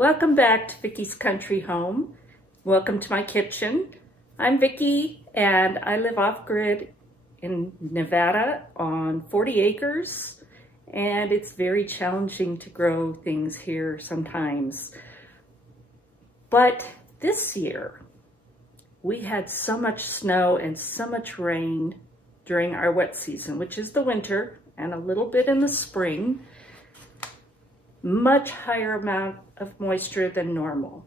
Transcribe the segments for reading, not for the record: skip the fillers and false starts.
Welcome back to Vicky's Country Home. Welcome to my kitchen. I'm Vicky and I live off-grid in Nevada on 40 acres, and it's very challenging to grow things here sometimes. But this year we had so much snow and so much rain during our wet season, which is the winter, and a little bit in the spring. Much higher amount of moisture than normal.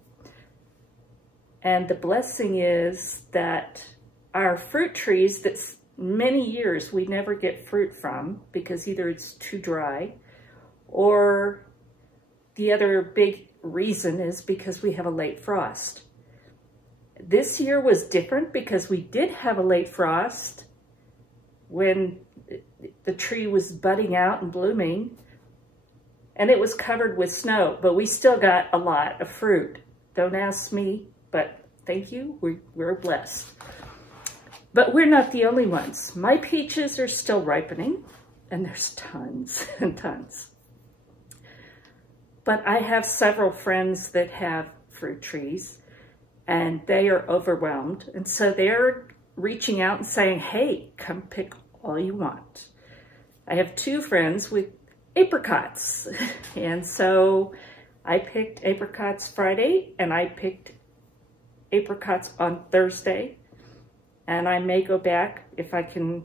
And the blessing is that our fruit trees that many years we never get fruit from because either it's too dry, or the other big reason is because we have a late frost. This year was different because we did have a late frost when the tree was budding out and blooming, and it was covered with snow, but we still got a lot of fruit. Don't ask me, but thank you, we're blessed. But we're not the only ones. My peaches are still ripening, and there's tons and tons. But I have several friends that have fruit trees, and they are overwhelmed. And so they're reaching out and saying, hey, come pick all you want. I have two friends with apricots. And so I picked apricots Friday and I picked apricots on Thursday. And I may go back if I can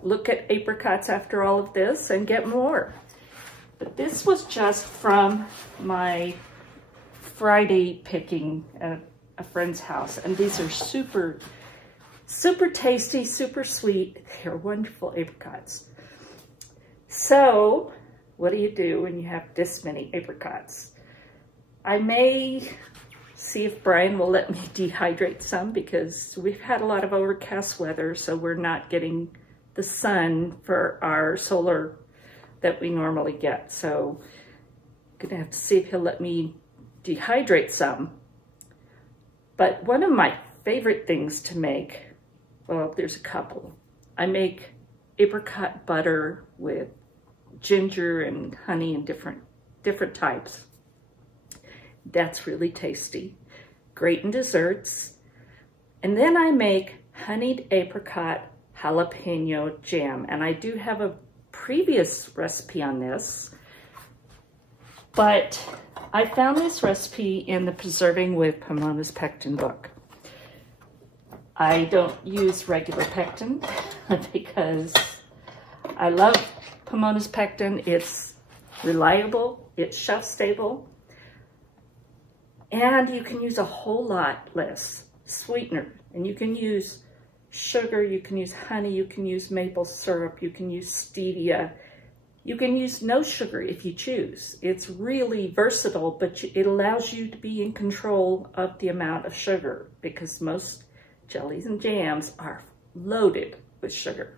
look at apricots after all of this and get more. But this was just from my Friday picking at a friend's house. And these are super, super tasty, super sweet. They're wonderful apricots. So, what do you do when you have this many apricots? I may see if Brian will let me dehydrate some because we've had a lot of overcast weather, so we're not getting the sun for our solar that we normally get. So, I'm gonna have to see if he'll let me dehydrate some. But one of my favorite things to make, well, there's a couple. I make apricot butter with ginger and honey and different types. That's really tasty. Great in desserts. And then I make honeyed apricot jalapeno jam. And I do have a previous recipe on this, but I found this recipe in the Preserving with Pomona's Pectin book. I don't use regular pectin because I love Pomona's Pectin. It's reliable, it's shelf stable, and you can use a whole lot less sweetener. And you can use sugar, you can use honey, you can use maple syrup, you can use stevia, you can use no sugar if you choose. It's really versatile, but it allows you to be in control of the amount of sugar because most jellies and jams are loaded with sugar.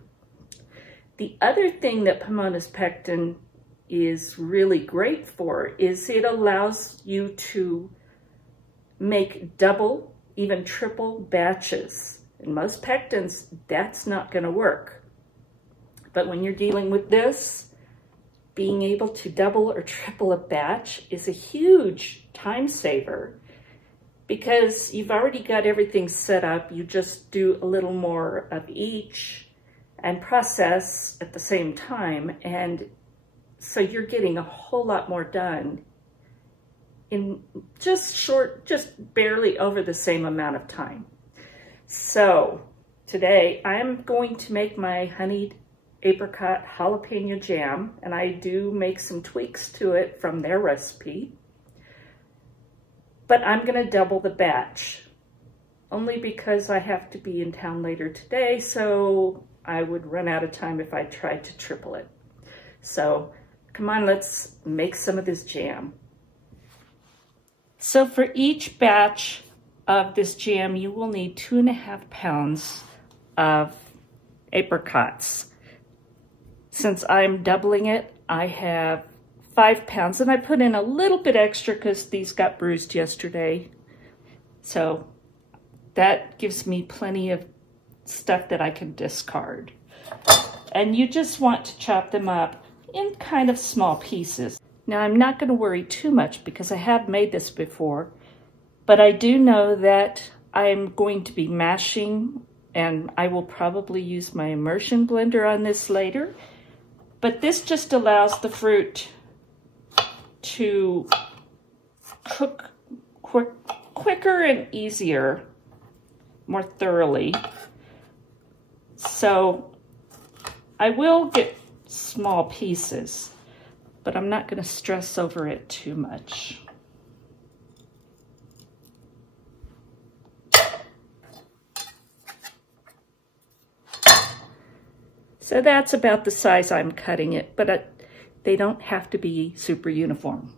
The other thing that Pomona's Pectin is really great for is it allows you to make double, even triple batches. In most pectins, that's not going to work. But when you're dealing with this, being able to double or triple a batch is a huge time saver because you've already got everything set up. You just do a little more of each and process at the same time. And so you're getting a whole lot more done in just barely over the same amount of time. So today I'm going to make my honeyed apricot jalapeno jam, and I do make some tweaks to it from their recipe. But I'm gonna double the batch, only because I have to be in town later today, so I would run out of time if I tried to triple it. So come on, let's make some of this jam. So for each batch of this jam, you will need 2.5 pounds of apricots. Since I'm doubling it, I have 5 pounds, and I put in a little bit extra because these got bruised yesterday. So that gives me plenty of stuff that I can discard. And you just want to chop them up in kind of small pieces. Now I'm not going to worry too much because I have made this before, but I do know that I'm going to be mashing, and I will probably use my immersion blender on this later, but this just allows the fruit to cook quicker and easier, more thoroughly. So I will get small pieces, but I'm not going to stress over it too much. So that's about the size I'm cutting it, but they don't have to be super uniform.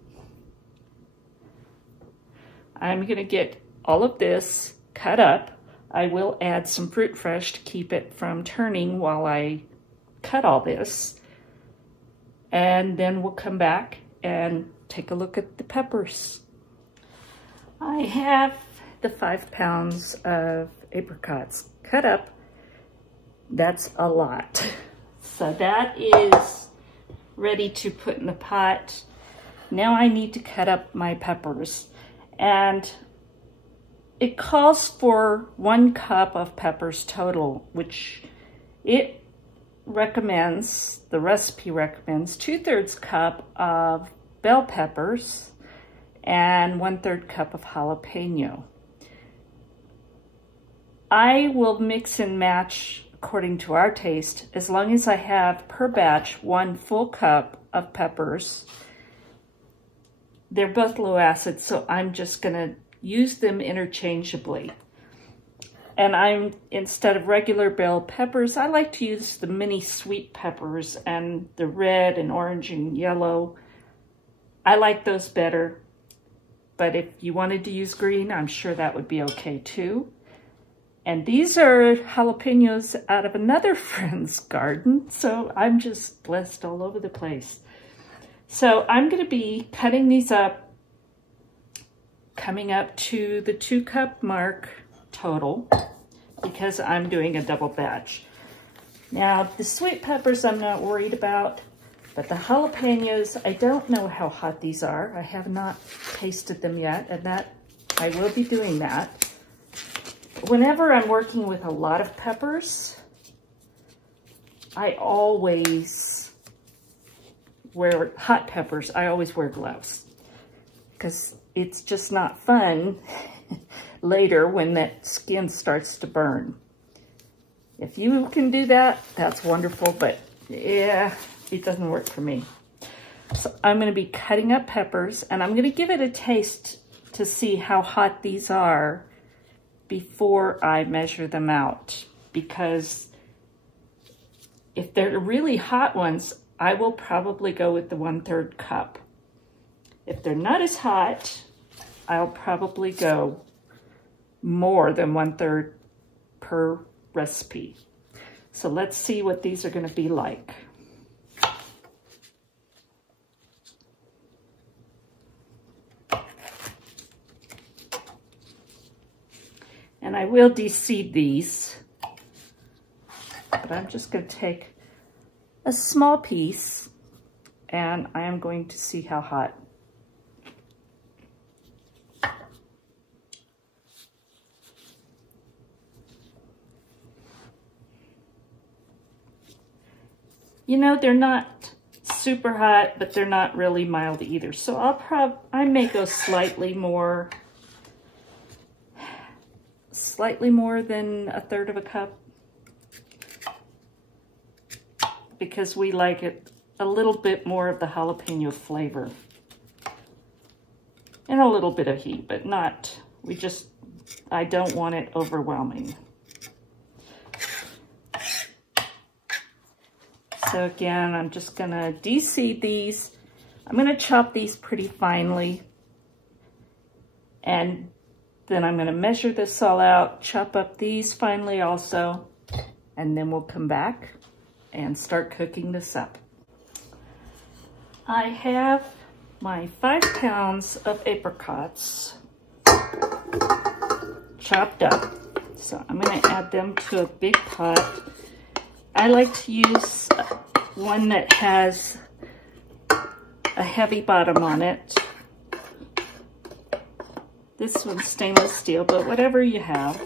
I'm going to get all of this cut up. I will add some fruit fresh to keep it from turning while I cut all this. And then we'll come back and take a look at the peppers. I have the 5 pounds of apricots cut up. That's a lot. So that is ready to put in the pot. Now I need to cut up my peppers. And it calls for 1 cup of peppers total, which it recommends, the recipe recommends 2/3 cup of bell peppers and 1/3 cup of jalapeno. I will mix and match according to our taste, as long as I have per batch 1 full cup of peppers. They're both low acid, so I'm just gonna use them interchangeably. And instead of regular bell peppers, I like to use the mini sweet peppers, and the red and orange and yellow. I like those better, but if you wanted to use green, I'm sure that would be okay too. And these are jalapenos out of another friend's garden, so I'm just blessed all over the place. So I'm going to be cutting these up, coming up to the 2 cup mark total, because I'm doing a double batch. Now the sweet peppers I'm not worried about, but the jalapenos, I don't know how hot these are. I have not tasted them yet, and that I will be doing that. Whenever I'm working with a lot of peppers, I always wear hot peppers. I always wear gloves because it's just not fun later when that skin starts to burn. If you can do that, that's wonderful, but yeah, it doesn't work for me. So I'm going to be cutting up peppers, and I'm going to give it a taste to see how hot these are before I measure them out, because if they're really hot ones, I will probably go with the 1/3 cup. If they're not as hot, I'll probably go more than 1/3 per recipe. So let's see what these are going to be like. And I will de-seed these, but I'm just going to take a small piece, and I am going to see how hot. You know, they're not super hot, but they're not really mild either. So I may go slightly more than 1/3 of a cup, because we like it a little bit more of the jalapeno flavor and a little bit of heat, but not, I don't want it overwhelming. So again, I'm just gonna de-seed these. I'm gonna chop these pretty finely, and then I'm going to measure this all out, chop up these finely also, and then we'll come back and start cooking this up. I have my 5 pounds of apricots chopped up, so I'm going to add them to a big pot. I like to use one that has a heavy bottom on it. This one's stainless steel, but whatever you have.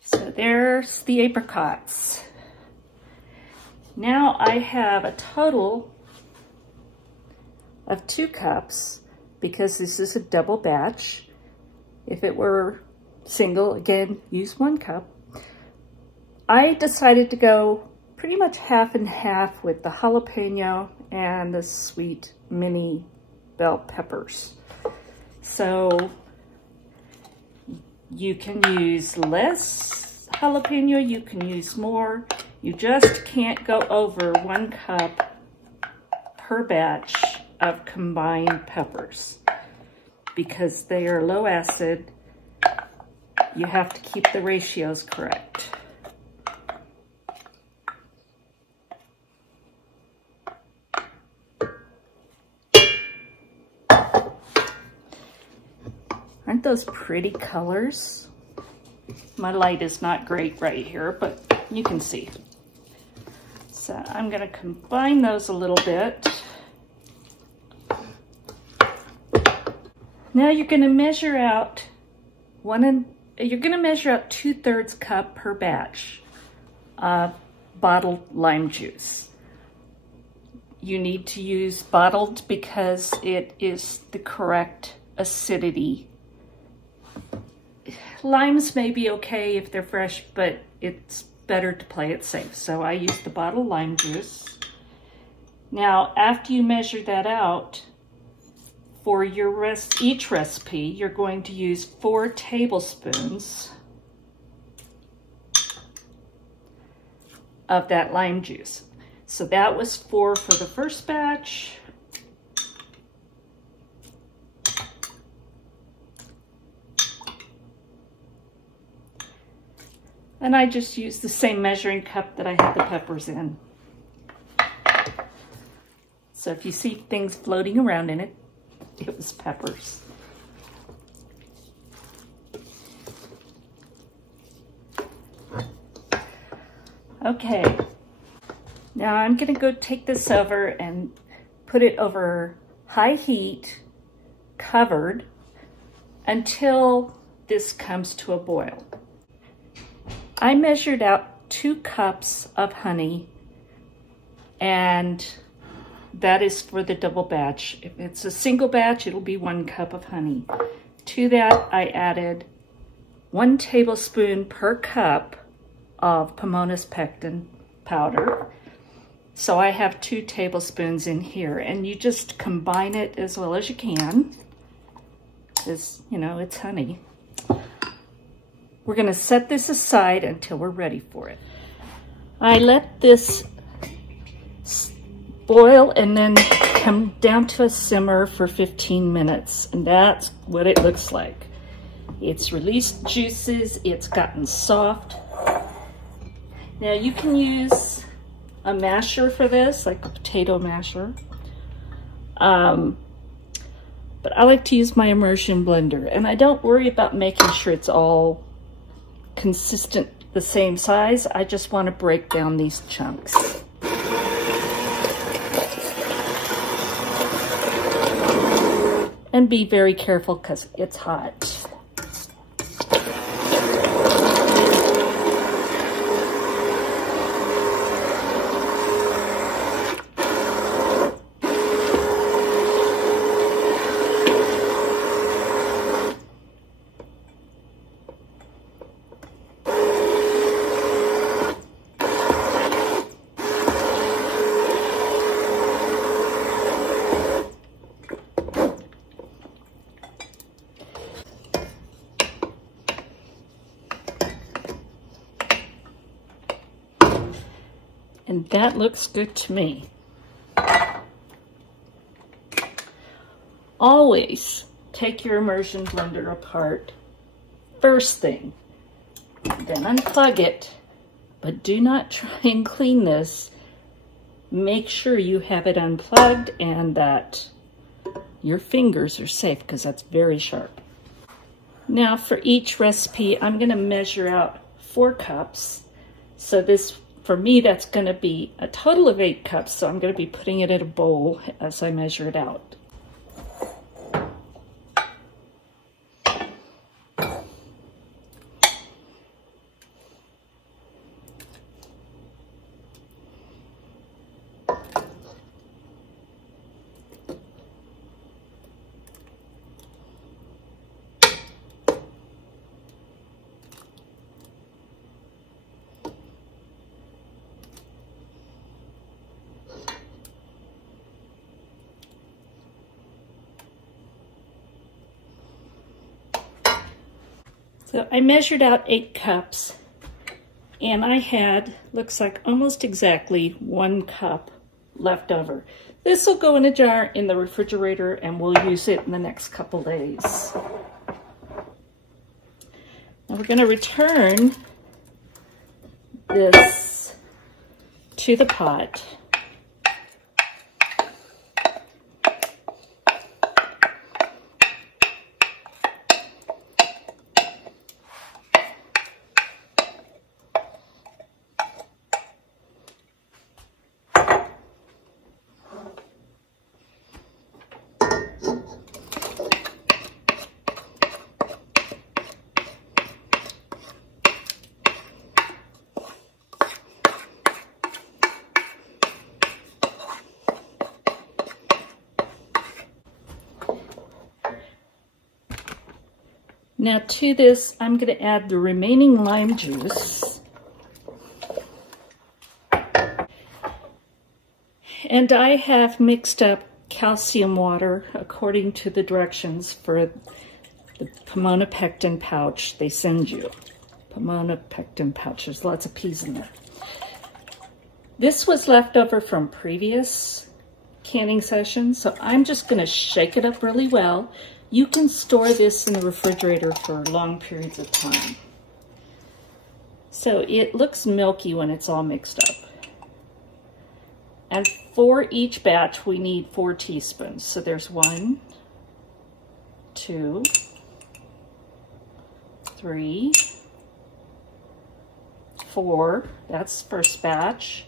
So there's the apricots. Now I have a total of 2 cups because this is a double batch. If it were single, again, use 1 cup. I decided to go pretty much half and half with the jalapeno and the sweet mini bell peppers. So you can use less jalapeno, you can use more. You just can't go over 1 cup per batch of combined peppers because they are low acid. You have to keep the ratios correct. Aren't those pretty colors? My light is not great right here, but you can see. So I'm going to combine those a little bit. Now you're going to measure out 2/3 cup per batch of bottled lime juice. You need to use bottled because it is the correct acidity. Limes may be okay if they're fresh, but it's better to play it safe. So I use the bottled lime juice. Now, after you measure that out, for your each recipe, you're going to use 4 tablespoons of that lime juice. So that was 4 for the first batch. And I just used the same measuring cup that I had the peppers in. So if you see things floating around in it, it was peppers. Okay, now I'm gonna go take this over and put it over high heat, covered, until this comes to a boil. I measured out 2 cups of honey, and that is for the double batch. If it's a single batch, it'll be 1 cup of honey. To that, I added 1 tablespoon per cup of Pomona's Pectin powder. So I have 2 tablespoons in here, and you just combine it as well as you can, because, you know, it's honey. We're gonna set this aside until we're ready for it. I let this boil and then come down to a simmer for 15 minutes, and that's what it looks like. It's released juices, it's gotten soft. Now you can use a masher for this, like a potato masher. But I like to use my immersion blender, and I don't worry about making sure it's all consistent, the same size. I just want to break down these chunks. And be very careful because it's hot. And that looks good to me. Always take your immersion blender apart first thing, then unplug it, but do not try and clean this. Make sure you have it unplugged and that your fingers are safe because that's very sharp. Now for each recipe, I'm going to measure out 4 cups. So this, for me, that's going to be a total of 8 cups. So I'm going to be putting it in a bowl as I measure it out. So I measured out 8 cups, and I had, looks like almost exactly 1 cup left over. This will go in a jar in the refrigerator, and we'll use it in the next couple days. Now we're going to return this to the pot. Now to this, I'm going to add the remaining lime juice. And I have mixed up calcium water according to the directions for the Pomona Pectin pouch they send you. Pomona Pectin pouch, there's lots of P's in there. This was left over from previous canning sessions, so I'm just going to shake it up really well. You can store this in the refrigerator for long periods of time. So it looks milky when it's all mixed up. And for each batch, we need 4 teaspoons. So there's 1, 2, 3, 4. That's first batch.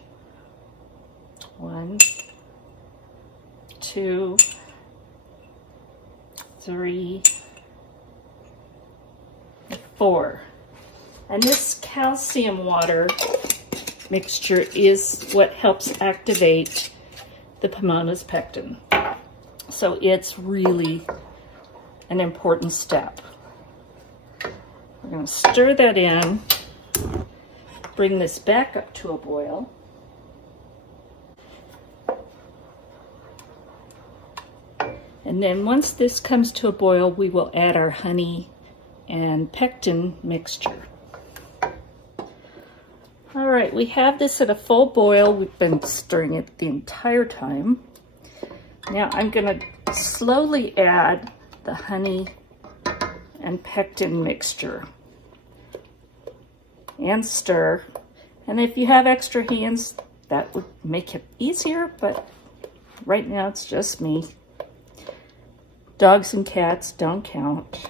1, 2, 3, 4. And this calcium water mixture is what helps activate the Pomona's pectin. So it's really an important step. We're going to stir that in, bring this back up to a boil. And then once this comes to a boil, we will add our honey and pectin mixture. All right, we have this at a full boil. We've been stirring it the entire time. Now I'm going to slowly add the honey and pectin mixture and stir. And if you have extra hands, that would make it easier, but right now it's just me. Dogs and cats don't count.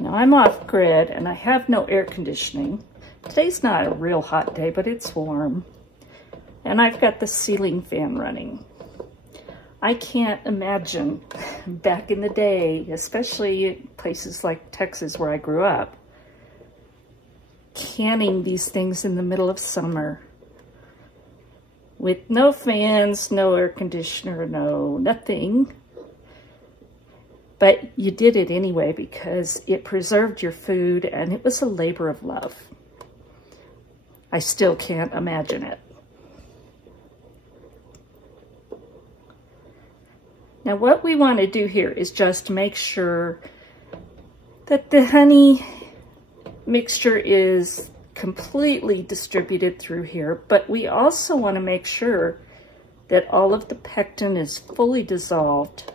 Now I'm off grid and I have no air conditioning. Today's not a real hot day, but it's warm. And I've got the ceiling fan running. I can't imagine back in the day, especially in places like Texas where I grew up, canning these things in the middle of summer with no fans, no air conditioner, no nothing. But you did it anyway because it preserved your food and it was a labor of love. I still can't imagine it. Now what we want to do here is just make sure that the honey mixture is completely distributed through here, but we also want to make sure that all of the pectin is fully dissolved.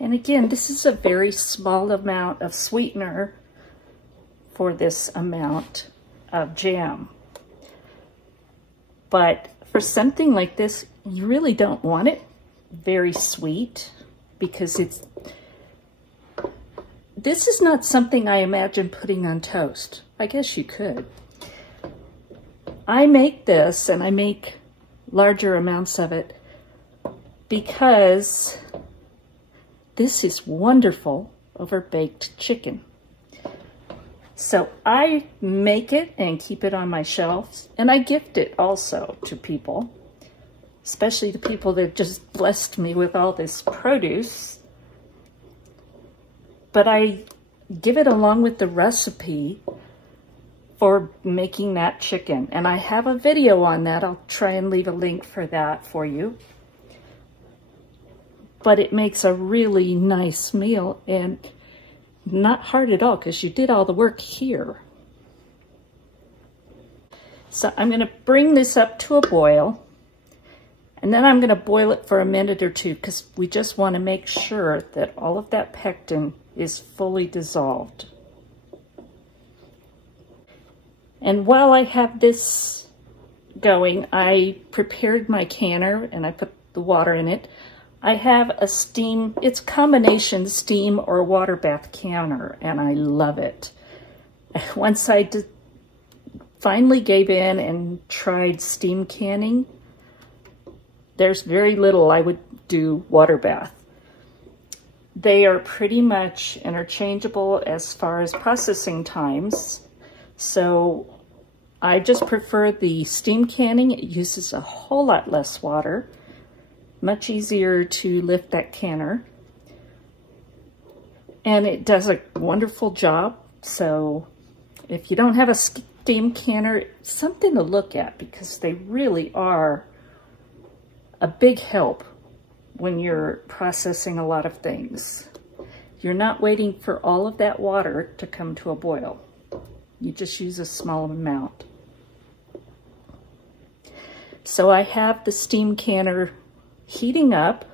And again, this is a very small amount of sweetener for this amount of jam. But for something like this, you really don't want it very sweet because this is not something I imagine putting on toast. I guess you could. I make this, and I make larger amounts of it because this is wonderful over baked chicken. So I make it and keep it on my shelves, and I gift it also to people, especially the people that just blessed me with all this produce. But I give it along with the recipe for making that chicken. And I have a video on that. I'll try and leave a link for that for you. But it makes a really nice meal and not hard at all because you did all the work here. So I'm going to bring this up to a boil, and then I'm going to boil it for a minute or two because we just want to make sure that all of that pectin is fully dissolved. And while I have this going, I prepared my canner and I put the water in it. I have a steam, it's combination steam or water bath canner, and I love it. Once I finally gave in and tried steam canning, there's very little I would do water bath. They are pretty much interchangeable as far as processing times, so I just prefer the steam canning. It uses a whole lot less water. Much easier to lift that canner, and it does a wonderful job. So if you don't have a steam canner, it's something to look at because they really are a big help when you're processing a lot of things. You're not waiting for all of that water to come to a boil. You just use a small amount. So I have the steam canner heating up.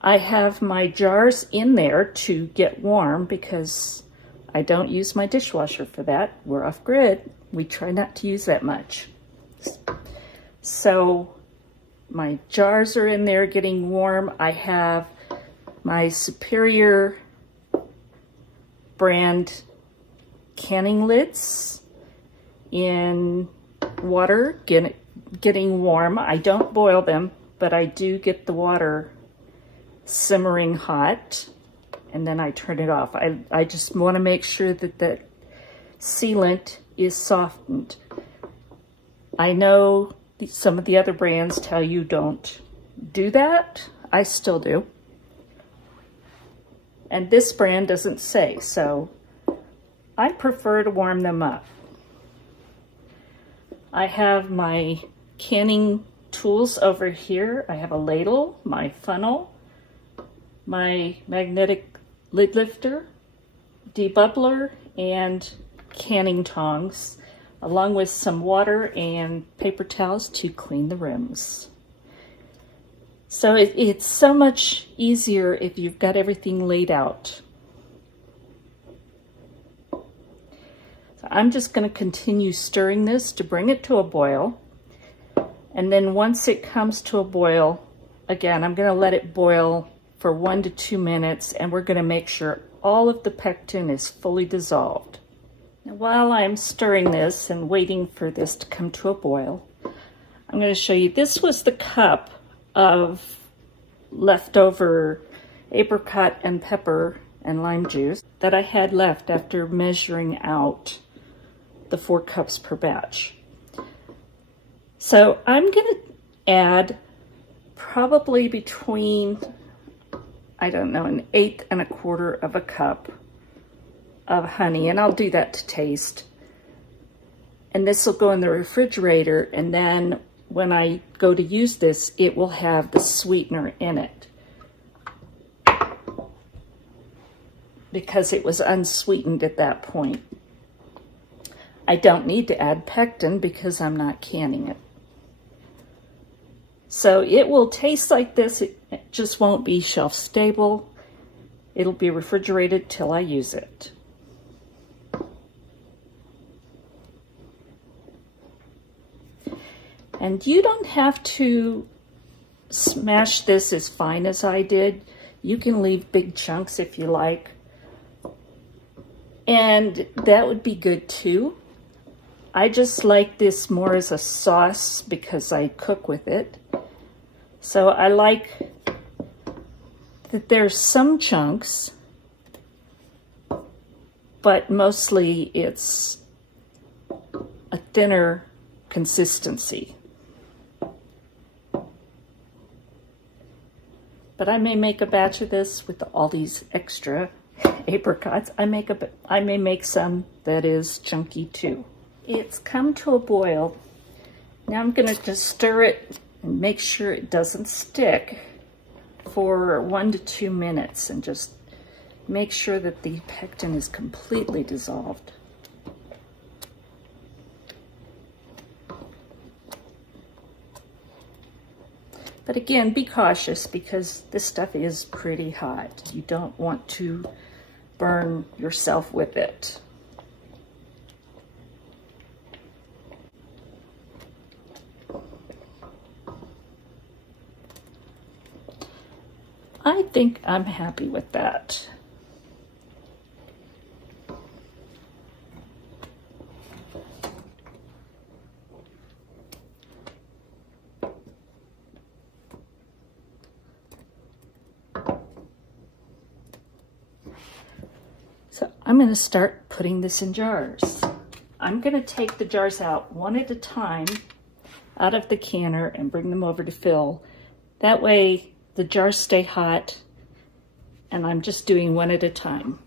I have my jars in there to get warm because I don't use my dishwasher for that. We're off grid. We try not to use that much. So my jars are in there getting warm. I have my Superior brand canning lids in water getting warm. I don't boil them, but I do get the water simmering hot, and then I turn it off. I just want to make sure that the sealant is softened. I know some of the other brands tell you don't do that. I still do. And this brand doesn't say, so I prefer to warm them up. I have my canning tools over here. I have a ladle, my funnel, my magnetic lid lifter, debubbler, and canning tongs, along with some water and paper towels to clean the rims. So it's so much easier if you've got everything laid out. So I'm just going to continue stirring this to bring it to a boil. And then once it comes to a boil, again, I'm going to let it boil for 1 to 2 minutes, and we're going to make sure all of the pectin is fully dissolved. Now, while I'm stirring this and waiting for this to come to a boil, I'm going to show you, this was the cup of leftover apricot and pepper and lime juice that I had left after measuring out the 4 cups per batch. So I'm going to add probably between, I don't know, 1/8 and 1/4 of a cup of honey, and I'll do that to taste. And this will go in the refrigerator, and then when I go to use this, it will have the sweetener in it, because it was unsweetened at that point. I don't need to add pectin because I'm not canning it. So it will taste like this. It just won't be shelf stable. It'll be refrigerated till I use it. And you don't have to smash this as fine as I did. You can leave big chunks if you like. And that would be good too. I just like this more as a sauce because I cook with it. So I like that there's some chunks, but mostly it's a thinner consistency. But I may make a batch of this with all these extra apricots. I may make some that is chunky too. It's come to a boil. Now I'm going to just stir it and make sure it doesn't stick for 1 to 2 minutes, and just make sure that the pectin is completely dissolved. But again, be cautious because this stuff is pretty hot. You don't want to burn yourself with it. I think I'm happy with that. So I'm going to start putting this in jars. I'm going to take the jars out one at a time out of the canner and bring them over to fill. That way the jars stay hot, and I'm just doing one at a time.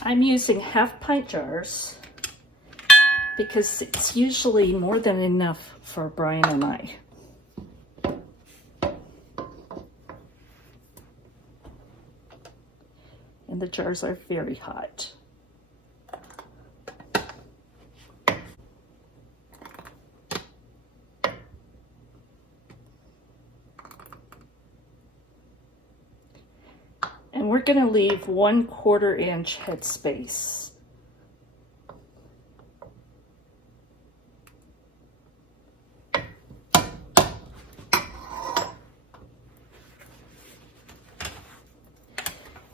I'm using 1/2 pint jars because it's usually more than enough for Brian and I. And the jars are very hot. And we're going to leave 1/4 inch headspace.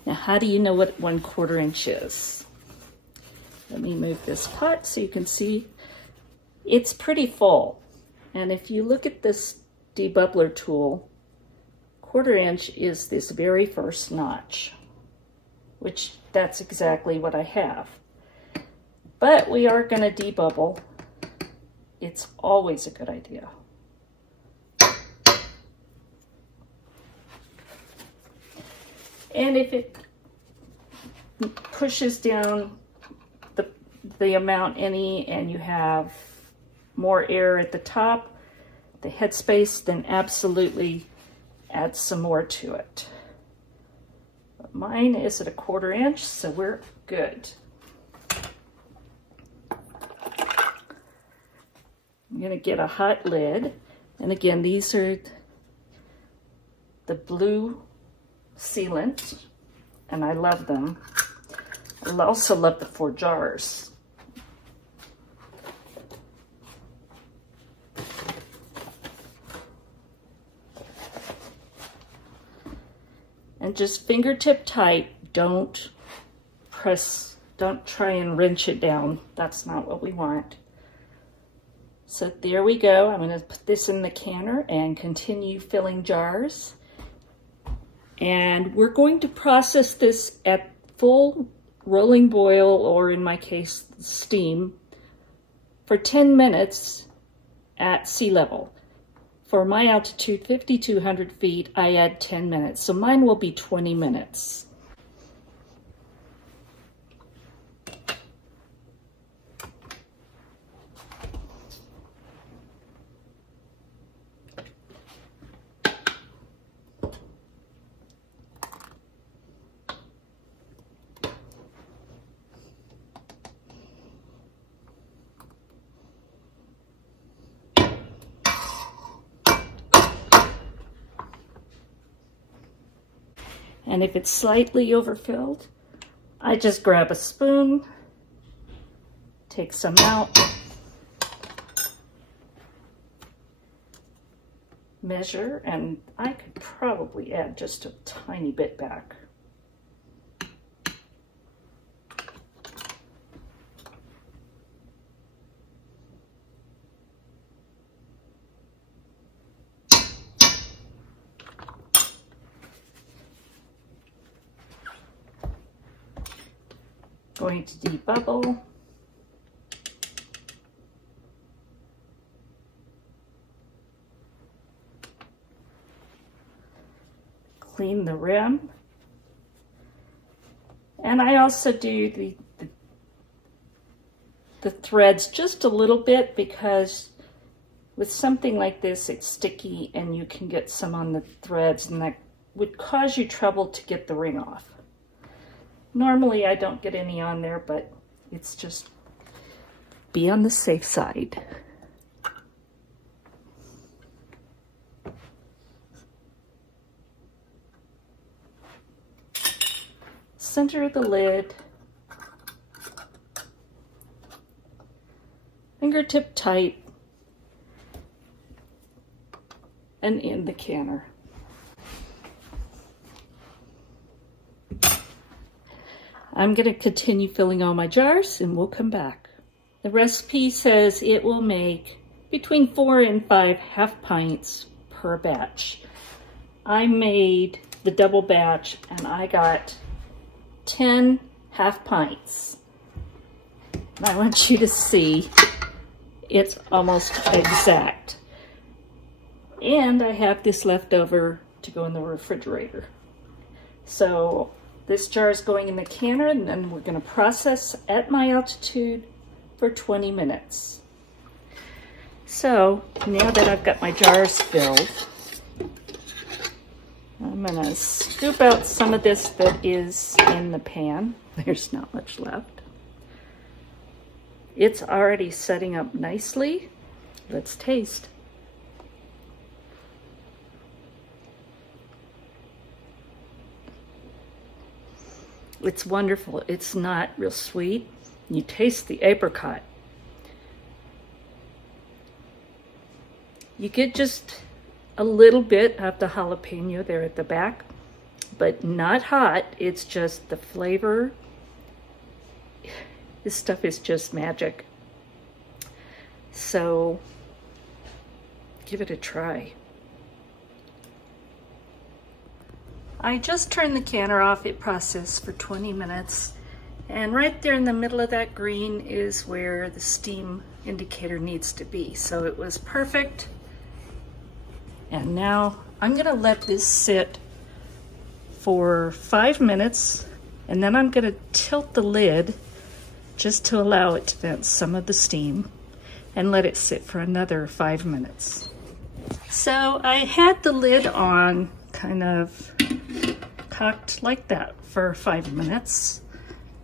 Now, how do you know what 1/4 inch is? Let me move this pot so you can see it's pretty full. And if you look at this debubbler tool, 1/4 inch is this very first notch, which that's exactly what I have. But we are going to debubble. It's always a good idea. And if it pushes down the amount any and you have more air at the top, the headspace, then absolutely add some more to it. But mine is at 1/4 inch, so we're good. I'm going to get a hot lid. And again, these are the blue sealant, and I love them. I also love the 4 jars. And just fingertip tight, don't try and wrench it down. That's not what we want. So there we go. I'm going to put this in the canner and continue filling jars. And we're going to process this at full rolling boil, or in my case, steam, for 10 minutes at sea level. For my altitude, 5,200 feet, I add 10 minutes. So mine will be 20 minutes. And if it's slightly overfilled, I just grab a spoon, take some out, measure, and I could probably add just a tiny bit back. Going to debubble. Clean the rim. And I also do the threads just a little bit, because with something like this, it's sticky and you can get some on the threads, and that would cause you trouble to get the ring off. Normally I don't get any on there, but it's just be on the safe side. Center the lid. Fingertip tight. And in the canner. I'm going to continue filling all my jars and we'll come back. The recipe says it will make between 4 and 5 half pints per batch. I made the double batch and I got 10 half pints. And I want you to see it's almost exact. And I have this left over to go in the refrigerator. So this jar is going in the canner, and then we're going to process at my altitude for 20 minutes. So now that I've got my jars filled, I'm going to scoop out some of this that is in the pan. There's not much left. It's already setting up nicely. Let's taste. It's wonderful. It's not real sweet. You taste the apricot. You get just a little bit of the jalapeno there at the back, but not hot. It's just the flavor. This stuff is just magic. So give it a try. I just turned the canner off. It processed for 20 minutes. And right there in the middle of that green is where the steam indicator needs to be. So it was perfect. And now I'm gonna let this sit for 5 minutes, and then I'm gonna tilt the lid just to allow it to vent some of the steam and let it sit for another 5 minutes. So I had the lid on, kind of cocked like that for 5 minutes.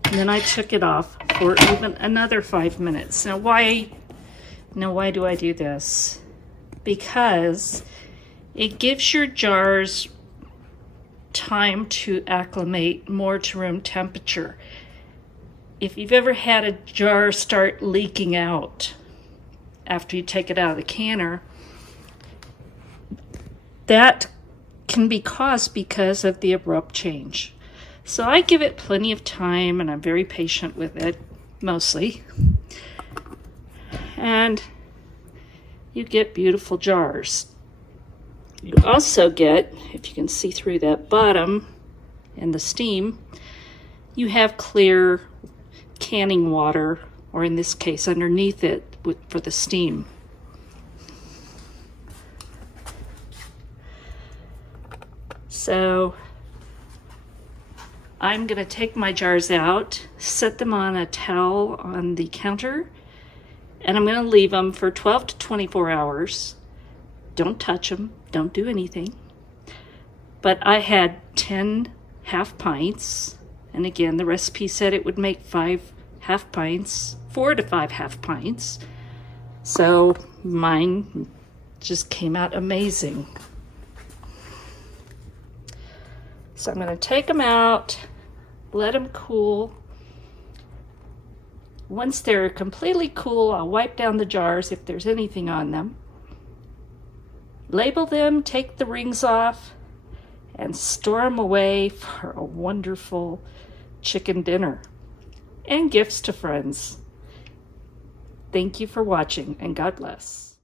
And then I took it off for even another 5 minutes. Now why do I do this? Because it gives your jars time to acclimate more to room temperature. If you've ever had a jar start leaking out after you take it out of the canner, that can be caused because of the abrupt change. So I give it plenty of time, and I'm very patient with it, mostly. And you get beautiful jars. You also get, if you can see through that bottom and the steam, you have clear canning water, or in this case underneath it for the steam. So I'm going to take my jars out, set them on a towel on the counter, and I'm going to leave them for 12 to 24 hours. Don't touch them, don't do anything. But I had 10 half pints, and again, the recipe said it would make 5 half pints, 4 to 5 half pints. So mine just came out amazing. So I'm going to take them out, let them cool. Once they're completely cool, I'll wipe down the jars if there's anything on them. Label them, take the rings off, and store them away for a wonderful chicken dinner and gifts to friends. Thank you for watching, and God bless.